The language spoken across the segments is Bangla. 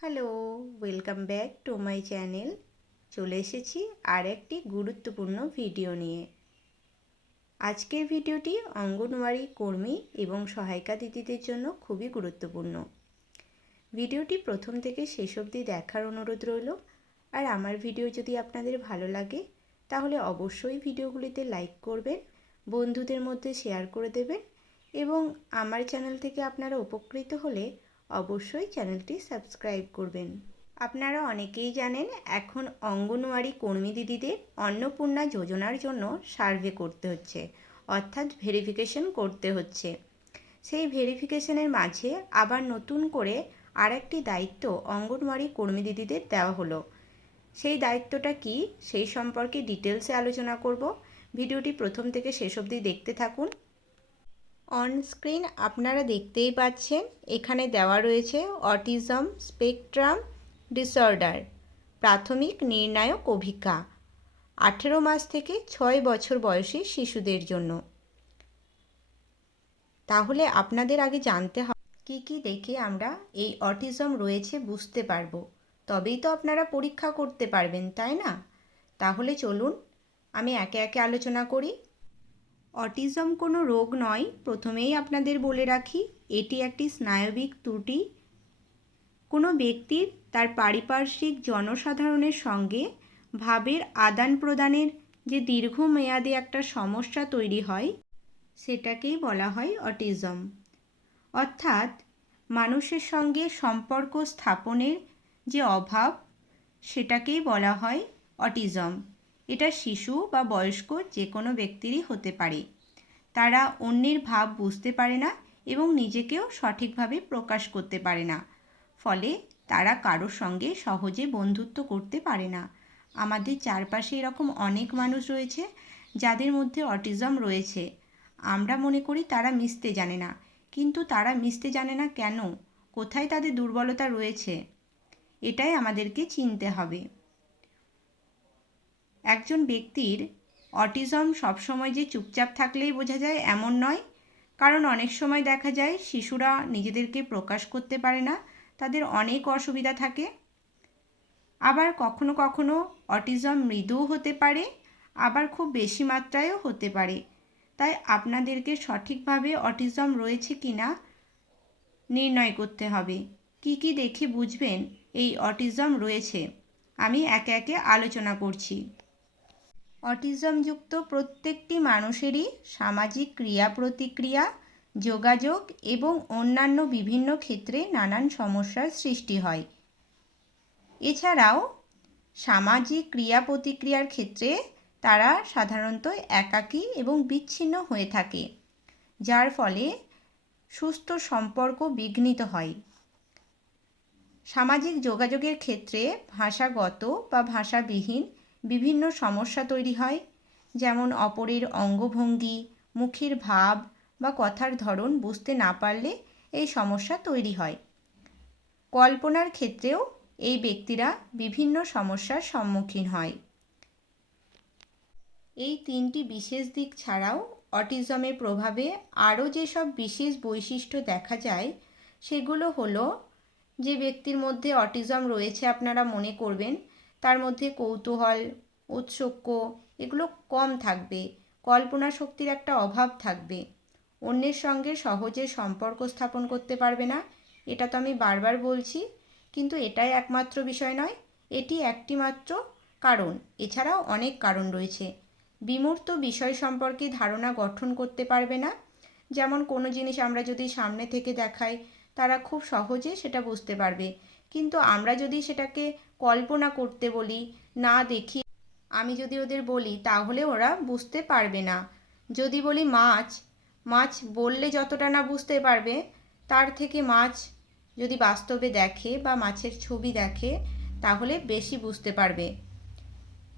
Hello, welcome back to my channel. চলে এসেছি আর একটি গুরুত্বপূর্ণ ভিডিও নিয়ে। আজকের ভিডিওটি অঙ্গনওয়াড়ি কর্মী এবং সহায়িকা দিদিদের জন্য খুবই গুরুত্বপূর্ণ। ভিডিওটি প্রথম থেকে শেষ অবধি দেখার অনুরোধ রইল। আর আমার ভিডিও যদি আপনাদের ভালো লাগে তাহলে অবশ্যই ভিডিওগুলিতে লাইক করবেন, বন্ধুদের মধ্যে শেয়ার করে দেবেন এবং আমার চ্যানেল থেকে আপনারা উপকৃত হলে অবশ্যই চ্যানেলটি সাবস্ক্রাইব করবেন। আপনারা অনেকেই জানেন এখন অঙ্গনওয়াড়ি কর্মী দিদিদের অন্নপূর্ণা যোজনার জন্য সার্ভে করতে হচ্ছে, অর্থাৎ ভেরিফিকেশন করতে হচ্ছে। সেই ভেরিফিকেশনের মাঝে আবার নতুন করে আর একটি দায়িত্ব অঙ্গনওয়াড়ি কর্মী দিদিদের দেওয়া হলো। সেই দায়িত্বটা কি সেই সম্পর্কে ডিটেলসে আলোচনা করব। ভিডিওটি প্রথম থেকে শেষ অবধি দেখতে থাকুন। অন স্ক্রিন আপনারা দেখতেই পাচ্ছেন, এখানে দেওয়া রয়েছে অটিজম স্পেকট্রাম ডিসঅর্ডার প্রাথমিক নির্ণায়ক অভিজ্ঞতা 18 মাস থেকে 6 বছর বয়সী শিশুদের জন্য। তাহলে আপনাদের আগে জানতে হবে কি কি দেখে আমরা এই অটিজম রয়েছে বুঝতে পারবো, তবেই তো আপনারা পরীক্ষা করতে পারবেন, তাই না? তাহলে চলুন আমি একে একে আলোচনা করি। অটিজম কোনো রোগ নয়, প্রথমেই আপনাদের বলে রাখি এটি একটি স্নায়বিক ত্রুটি। কোনো ব্যক্তির তার পারিপার্শ্বিক জনসাধারণের সঙ্গে ভাবের আদান প্রদানের যে দীর্ঘমেয়াদী একটা সমস্যা তৈরি হয় সেটাকেই বলা হয় অটিজম। অর্থাৎ মানুষের সঙ্গে সম্পর্ক স্থাপনের যে অভাব সেটাকেই বলা হয় অটিজম। এটা শিশু বা বয়স্ক যে কোনো ব্যক্তিরই হতে পারে। তারা অন্যের ভাব বুঝতে পারে না এবং নিজেকেও সঠিকভাবে প্রকাশ করতে পারে না, ফলে তারা কারোর সঙ্গে সহজে বন্ধুত্ব করতে পারে না। আমাদের চারপাশে এরকম অনেক মানুষ রয়েছে যাদের মধ্যে অটিজম রয়েছে। আমরা মনে করি তারা মিশতে জানে না, কিন্তু তারা মিশতে জানে না কেন? কোথায় তাদের দুর্বলতা রয়েছে? এটাই আমাদেরকে চিনতে হবে। একজন ব্যক্তির অটিজম সবসময় যে চুপচাপ থাকলেই বোঝা যায় এমন নয়, কারণ অনেক সময় দেখা যায় শিশুরা নিজেদেরকে প্রকাশ করতে পারে না, তাদের অনেক অসুবিধা থাকে। আবার কখনো কখনো অটিজম মৃদুও হতে পারে, আবার খুব বেশি মাত্রায়ও হতে পারে। তাই আপনাদেরকে সঠিকভাবে অটিজম রয়েছে কিনা নির্ণয় করতে হবে। কি কি দেখে বুঝবেন এই অটিজম রয়েছে আমি একে একে আলোচনা করছি। অটিজমযুক্ত প্রত্যেকটি মানুষেরই সামাজিক ক্রিয়া প্রতিক্রিয়া, যোগাযোগ এবং অন্যান্য বিভিন্ন ক্ষেত্রে নানান সমস্যার সৃষ্টি হয়। এছাড়াও সামাজিক ক্রিয়া প্রতিক্রিয়ার ক্ষেত্রে তারা সাধারণত একাকী এবং বিচ্ছিন্ন হয়ে থাকে, যার ফলে সুস্থ সম্পর্ক বিঘ্নিত হয়। সামাজিক যোগাযোগের ক্ষেত্রে ভাষাগত বা ভাষাবিহীন বিভিন্ন সমস্যা তৈরি হয়, যেমন অপরের অঙ্গভঙ্গি, মুখের ভাব বা কথার ধরন বুঝতে না পারলে এই সমস্যা তৈরি হয়। কল্পনার ক্ষেত্রেও এই ব্যক্তিরা বিভিন্ন সমস্যার সম্মুখীন হয়। এই তিনটি বিশেষ দিক ছাড়াও অটিজমের প্রভাবে আরও যেসব বিশেষ বৈশিষ্ট্য দেখা যায় সেগুলো হলো, যে ব্যক্তির মধ্যে অটিজম রয়েছে আপনারা মনে করবেন তার মধ্যে কৌতূহল, ঔৎসুক্য এগুলো কম থাকবে, কল্পনা শক্তির একটা অভাব থাকবে, অন্যের সঙ্গে সহজে সম্পর্ক স্থাপন করতে পারবে না। এটা তো আমি বারবার বলছি, কিন্তু এটাই একমাত্র বিষয় নয়, এটি একটি মাত্র কারণ। এছাড়াও অনেক কারণ রয়েছে। বিমূর্ত বিষয় সম্পর্কে ধারণা গঠন করতে পারবে না, যেমন কোনো জিনিস আমরা যদি সামনে থেকে দেখাই তারা খুব সহজে সেটা বুঝতে পারবে, কিন্তু আমরা যদি সেটাকে কল্পনা করতে বলি, না দেখি আমি যদি ওদের বলি তাহলে ওরা বুঝতে পারবে না। যদি বলি মাছ, মাছ বললে যতটা না বুঝতে পারবে তার থেকে মাছ যদি বাস্তবে দেখে বা মাছের ছবি দেখে তাহলে বেশি বুঝতে পারবে।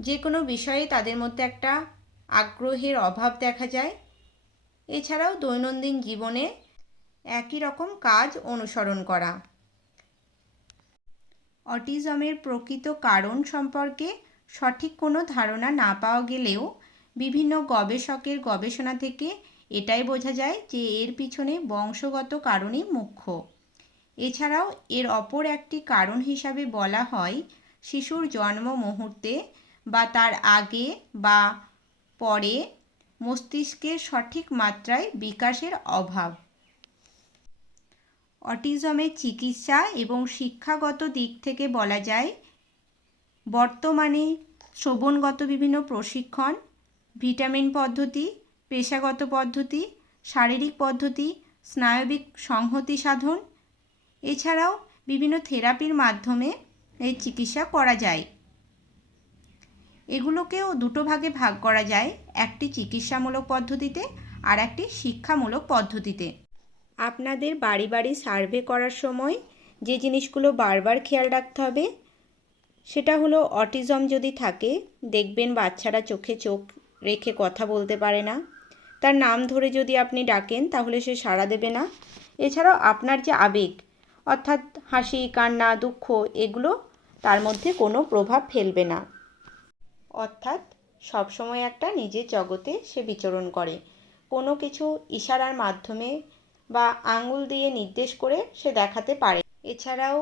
যে কোনো বিষয়ে তাদের মধ্যে একটা আগ্রহের অভাব দেখা যায়। এছাড়াও দৈনন্দিন জীবনে একই রকম কাজ অনুসরণ করা। অটিজমের প্রকৃত কারণ সম্পর্কে সঠিক কোনো ধারণা না পাওয়া গেলেও বিভিন্ন গবেষকের গবেষণা থেকে এটাই বোঝা যায় যে এর পিছনে বংশগত কারণই মুখ্য। এছাড়াও এর অপর একটি কারণ হিসাবে বলা হয় শিশুর জন্ম মুহূর্তে বা তার আগে বা পরে মস্তিষ্কের সঠিক মাত্রায় বিকাশের অভাব। অটিজমের চিকিৎসা এবং শিক্ষাগত দিক থেকে বলা যায় বর্তমানে শ্রবণগত বিভিন্ন প্রশিক্ষণ, ভিটামিন পদ্ধতি, পেশাগত পদ্ধতি, শারীরিক পদ্ধতি, স্নায়বিক সংহতি সাধন, এছাড়াও বিভিন্ন থেরাপির মাধ্যমে এই চিকিৎসা করা যায়। এগুলোকেও দুটো ভাগে ভাগ করা যায়, একটি চিকিৎসামূলক পদ্ধতিতে আর একটি শিক্ষামূলক পদ্ধতিতে। আপনাদের বাড়ি বাড়ি সার্ভে করার সময় যে জিনিসগুলো বারবার খেয়াল রাখতে হবে সেটা হলো অটিজম যদি থাকে, দেখবেন বাচ্চারা চোখে চোখ রেখে কথা বলতে পারে না। তার নাম ধরে যদি আপনি ডাকেন তাহলে সে সাড়া দেবে না। এছাড়াও আপনার যে আবেগ অর্থাৎ হাসি, কান্না, দুঃখ, এগুলো তার মধ্যে কোনো প্রভাব ফেলবে না। অর্থাৎ সবসময় একটা নিজের জগতে সে বিচরণ করে। কোনো কিছু ইশারার মাধ্যমে বা আঙুল দিয়ে নির্দেশ করে সে দেখাতে পারে। এছাড়াও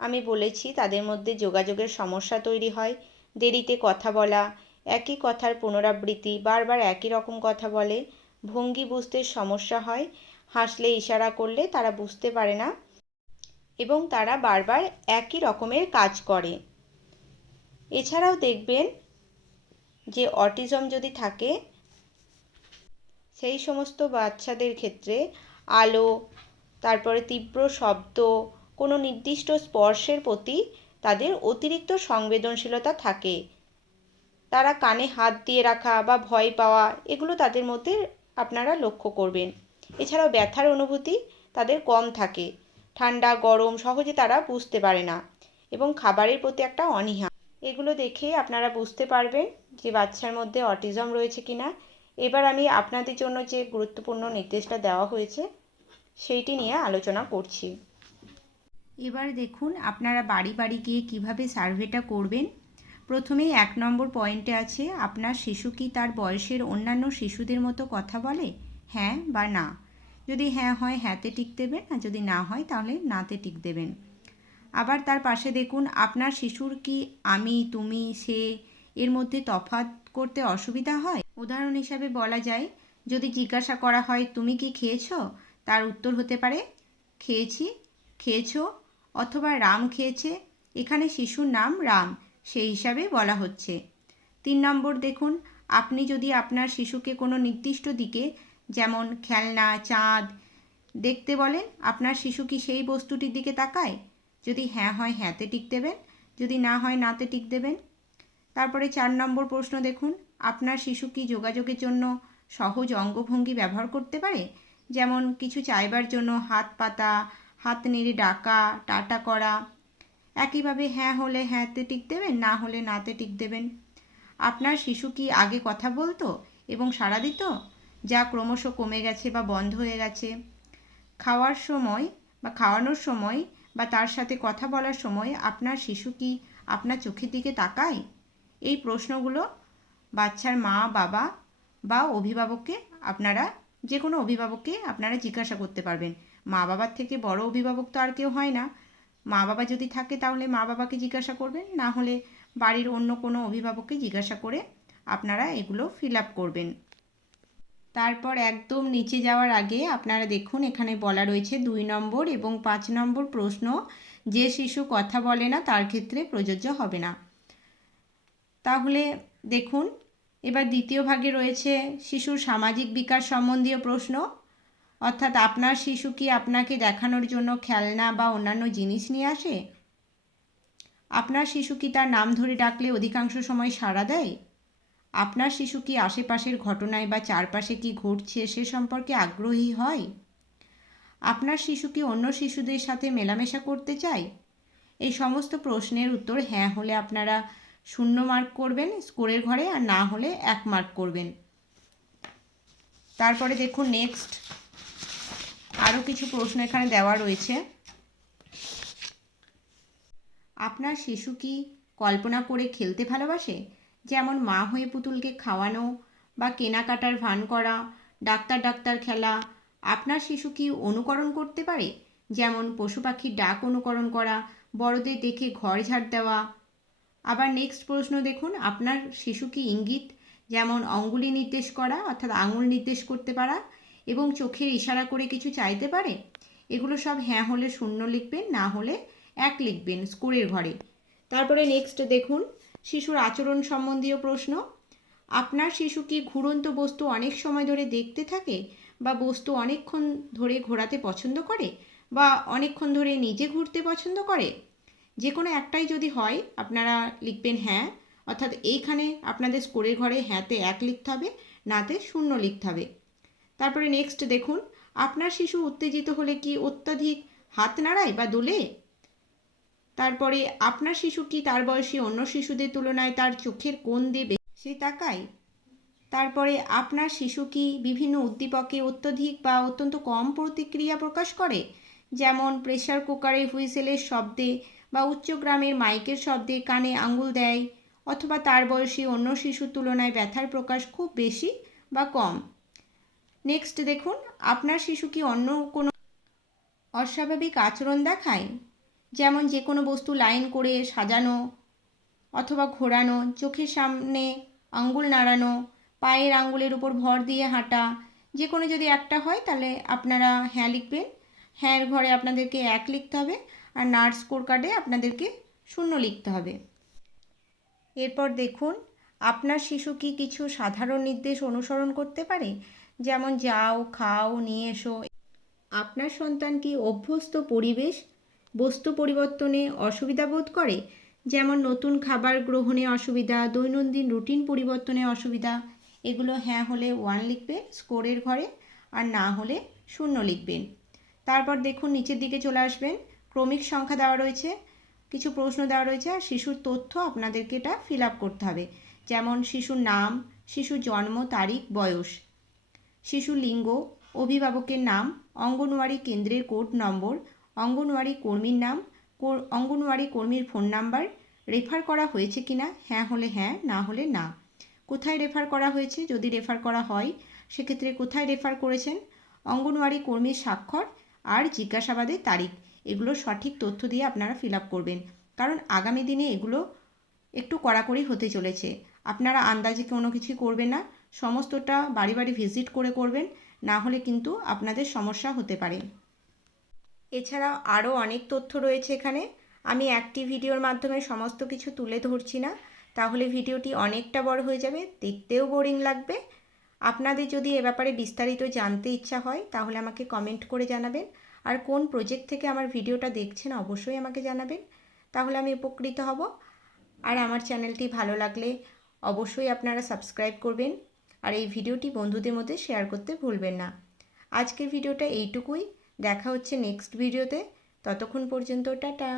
আমি বলেছি তাদের মধ্যে যোগাযোগের সমস্যা তৈরি হয়, দেরিতে কথা বলা, একই কথার পুনরাবৃত্তি, বারবার একই রকম কথা বলে, ভঙ্গি বুঝতে সমস্যা হয়, হাসলে ইশারা করলে তারা বুঝতে পারে না এবং তারা বারবার একই রকমের কাজ করে। এছাড়াও দেখবেন যে অটিজম যদি থাকে সেই সমস্ত বাচ্চাদের ক্ষেত্রে আলো, তারপরে তীব্র শব্দ, কোনো নির্দিষ্ট স্পর্শের প্রতি তাদের অতিরিক্ত সংবেদনশীলতা থাকে। তারা কানে হাত দিয়ে রাখা বা ভয় পাওয়া, এগুলো তাদের মধ্যে আপনারা লক্ষ্য করবেন। এছাড়াও ব্যথার অনুভূতি তাদের কম থাকে, ঠান্ডা গরম সহজে তারা বুঝতে পারে না এবং খাবারের প্রতি একটা অনীহা। এগুলো দেখে আপনারা বুঝতে পারবেন যে বাচ্চার মধ্যে অটিজম রয়েছে কিনা। এবার আমি আপনাদের জন্য যে গুরুত্বপূর্ণ নির্দেশটা দেওয়া হয়েছে সেইটি নিয়ে আলোচনা করছি। এবার দেখুন আপনারা বাড়ি বাড়ি গিয়ে কিভাবে সার্ভেটা করবেন। প্রথমেই 1 নম্বর পয়েন্টে আছে আপনার শিশু কি তার বয়সের অন্যান্য শিশুদের মতো কথা বলে, হ্যাঁ বা না। যদি হ্যাঁ হয় হ্যাঁতে টিক দেবেন, আর যদি না হয় তাহলে নাতে টিক দেবেন। আবার তার পাশে দেখুন আপনার শিশুর কি আমি, তুমি, সে এর মধ্যে তফাৎ করতে অসুবিধা হয়। উদাহরণ হিসাবে বলা যায় যদি জিজ্ঞাসা করা হয় তুমি কি খেয়েছো, তার উত্তর হতে পারে খেয়েছি, খেয়েছো, অথবা রাম খেয়েছে। এখানে শিশুর নাম রাম সেই হিসাবে বলা হচ্ছে। 3 নম্বর দেখুন আপনি যদি আপনার শিশুকে কোনো নির্দিষ্ট দিকে যেমন খেলনা, চাঁদ দেখতে বলেন, আপনার শিশু কি সেই বস্তুটির দিকে তাকায়। যদি হ্যাঁ হয় হ্যাঁতে টিক দেবেন, যদি না হয় নাতে টিক দেবেন। তারপরে 4 নম্বর প্রশ্ন দেখুন আপনার শিশু কি যোগাযোগের জন্য সহজ অঙ্গভঙ্গি ব্যবহার করতে পারে, যেমন কিছু চাইবার জন্য হাত পাতা, হাত নেড়ে ডাকা, টাটা করা। একইভাবে হ্যাঁ হলে হ্যাঁতে টিক দেবেন, না হলে নাতে টিক দেবেন। আপনার শিশু কি আগে কথা বলতো এবং সাড়া দিত, যা ক্রমশ কমে গেছে বা বন্ধ হয়ে গেছে। খাওয়ার সময় বা খাওয়ানোর সময় বা তার সাথে কথা বলার সময় আপনার শিশু কি আপনার চোখের দিকে তাকায়। এই প্রশ্নগুলো বাচ্চার মা, বাবা বা অভিভাবককে আপনারা যে কোনো অভিভাবককে আপনারা জিজ্ঞাসা করতে পারবেন। মা বাবার থেকে বড় অভিভাবক তো আর কেউ হয় না। মা বাবা যদি থাকে তাহলে মা বাবাকে জিজ্ঞাসা করবেন, না হলে বাড়ির অন্য কোনো অভিভাবককে জিজ্ঞাসা করে আপনারা এগুলো ফিল আপ করবেন। তারপর একদম নিচে যাওয়ার আগে আপনারা দেখুন এখানে বলা রয়েছে 2 নম্বর এবং 5 নম্বর প্রশ্ন যে শিশু কথা বলে না তার ক্ষেত্রে প্রযোজ্য হবে না। তাহলে দেখুন এবার দ্বিতীয় ভাগে রয়েছে শিশুর সামাজিক বিকাশ সম্বন্ধীয় প্রশ্ন, অর্থাৎ আপনার শিশু কি আপনাকে দেখানোর জন্য খেলনা বা অন্যান্য জিনিস নিয়ে আসে। আপনার শিশু কি তার নাম ধরে ডাকলে অধিকাংশ সময় সাড়া দেয়। আপনার শিশু কি আশেপাশের ঘটনায় বা চারপাশে কি ঘটছে সে সম্পর্কে আগ্রহী হয়। আপনার শিশু কি অন্য শিশুদের সাথে মেলামেশা করতে চায়। এই সমস্ত প্রশ্নের উত্তর হ্যাঁ হলে আপনারা 0 মার্ক করবেন স্কোরের ঘরে, আর না হলে 1 মার্ক করবেন। তারপরে দেখুন নেক্সট আরও কিছু প্রশ্ন এখানে দেওয়া রয়েছে। আপনার শিশু কি কল্পনা করে খেলতে ভালোবাসে, যেমন মা হয়ে পুতুলকে খাওয়ানো বা কেনাকাটার ভান করা, ডাক্তার ডাক্তার খেলা। আপনার শিশু কি অনুকরণ করতে পারে, যেমন পশু পাখির ডাক অনুকরণ করা, বড়দের দেখে ঘর ঝাড় দেওয়া। আবার নেক্সট প্রশ্ন দেখুন, আপনার শিশু কি ইঙ্গিত যেমন অঙ্গুলি নির্দেশ করা অর্থাৎ আঙুল নির্দেশ করতে পারা এবং চোখের ইশারা করে কিছু চাইতে পারে? এগুলো সব হ্যাঁ হলে 0 লিখবেন, না হলে 1 লিখবেন স্কোরের ঘরে। তারপরে নেক্সট দেখুন, শিশুর আচরণ সম্বন্ধীয় প্রশ্ন। আপনার শিশু কি ঘুরন্ত বস্তু অনেক সময় ধরে দেখতে থাকে বা বস্তু অনেকক্ষণ ধরে ঘোরাতে পছন্দ করে বা অনেকক্ষণ ধরে নিজে ঘুরতে পছন্দ করে? যে কোনো একটাই যদি হয় আপনারা লিখবেন হ্যাঁ, অর্থাৎ এইখানে আপনাদের স্কোরের ঘরে হ্যাঁতে 1 লিখতে হবে, নাতে 0 লিখতে হবে। তারপরে নেক্সট দেখুন, আপনার শিশু উত্তেজিত হলে কি অত্যাধিক হাত নাড়ায় বা দোলে? তারপরে আপনার শিশু কি তার বয়সী অন্য শিশুদের তুলনায় তার চোখের কোণ দিয়ে বেশি তাকায়? তারপরে আপনার শিশু কি বিভিন্ন উদ্দীপকে অত্যধিক বা অত্যন্ত কম প্রতিক্রিয়া প্রকাশ করে, যেমন প্রেসার কুকারের হুইসেলের শব্দে বা উচ্চগ্রামের মাইকের শব্দে কানে আঙুল দেয়, অথবা তার বয়সী অন্য শিশুর তুলনায় ব্যথার প্রকাশ খুব বেশি বা কম? নেক্সট দেখুন, আপনার শিশু কি অন্য কোনো অস্বাভাবিক আচরণ দেখায়, যেমন যে কোনো বস্তু লাইন করে সাজানো অথবা ঘোরানো, চোখের সামনে আঙ্গুল নাড়ানো, পায়ের আঙ্গুলের উপর ভর দিয়ে হাঁটা? যে কোনো যদি একটা হয় তাহলে আপনারা হ্যাঁ লিখবেন, হ্যাঁর ঘরে আপনাদেরকে 1 লিখতে হবে, আর নার স্কোর কার্ডে আপনাদেরকে 0 লিখতে হবে। এরপর দেখুন, আপনার শিশু কি কিছু সাধারণ নির্দেশ অনুসরণ করতে পারে, যেমন যাও, খাও, নিয়ে এসো? আপনার সন্তান কি অভ্যস্ত পরিবেশ বস্তু পরিবর্তনে অসুবিধা বোধ করে, যেমন নতুন খাবার গ্রহণে অসুবিধা, দৈনন্দিন রুটিন পরিবর্তনে অসুবিধা? এগুলো হ্যাঁ হলে 1 লিখবেন স্কোরের ঘরে, আর না হলে 0 লিখবেন। তারপর দেখুন নিচের দিকে চলে আসবেন, ক্রমিক সংখ্যা দেওয়া রয়েছে, কিছু প্রশ্ন দেওয়া রয়েছে, আর শিশুর তথ্য আপনাদেরকে এটা ফিল আপ করতে হবে, যেমন শিশুর নাম, শিশুর জন্ম তারিখ, বয়স, শিশুর লিঙ্গ, অভিভাবকের নাম, অঙ্গনওয়াড়ি কেন্দ্রের কোড নম্বর, অঙ্গনওয়াড়ি কর্মীর নাম, অঙ্গনওয়াড়ি কর্মীর ফোন নাম্বার, রেফার করা হয়েছে কিনা, হ্যাঁ হলে হ্যাঁ, না হলে না। কোথায় রেফার করা হয়েছে, যদি রেফার করা হয় সেক্ষেত্রে কোথায় রেফার করেছেন, অঙ্গনওয়াড়ি কর্মীর স্বাক্ষর আর জিজ্ঞাসাবাদের তারিখ। এগুলো সঠিক তথ্য দিয়ে আপনারা ফিল আপ করবেন, কারণ আগামী দিনে এগুলো একটু কড়াকড়ি হতে চলেছে। আপনারা আন্দাজে কোনো কিছুই করবেন না, সমস্তটা বাড়ি বাড়ি ভিজিট করে করবেন, না হলে কিন্তু আপনাদের সমস্যা হতে পারে। এছাড়াও আরও অনেক তথ্য রয়েছে এখানে, আমি একটি ভিডিওর মাধ্যমে সমস্ত কিছু তুলে ধরছি না, তাহলে ভিডিওটি অনেকটা বড় হয়ে যাবে, দেখতেও বোরিং লাগবে। আপনাদের যদি এ ব্যাপারে বিস্তারিত জানতে ইচ্ছা হয় তাহলে আমাকে কমেন্ট করে জানাবেন, আর কোন প্রজেক্ট থেকে আমার ভিডিওটা দেখছেন অবশ্যই আমাকে জানাবেন, তাহলে আমি উপকৃত হব। আর আমার চ্যানেলটি ভালো লাগলে অবশ্যই আপনারা সাবস্ক্রাইব করবেন, আর এই ভিডিওটি বন্ধুদের মধ্যে শেয়ার করতে ভুলবেন না। আজকের ভিডিওটা এইটুকুই, দেখা হচ্ছে নেক্সট ভিডিওতে, ততক্ষণ পর্যন্ত টাটা।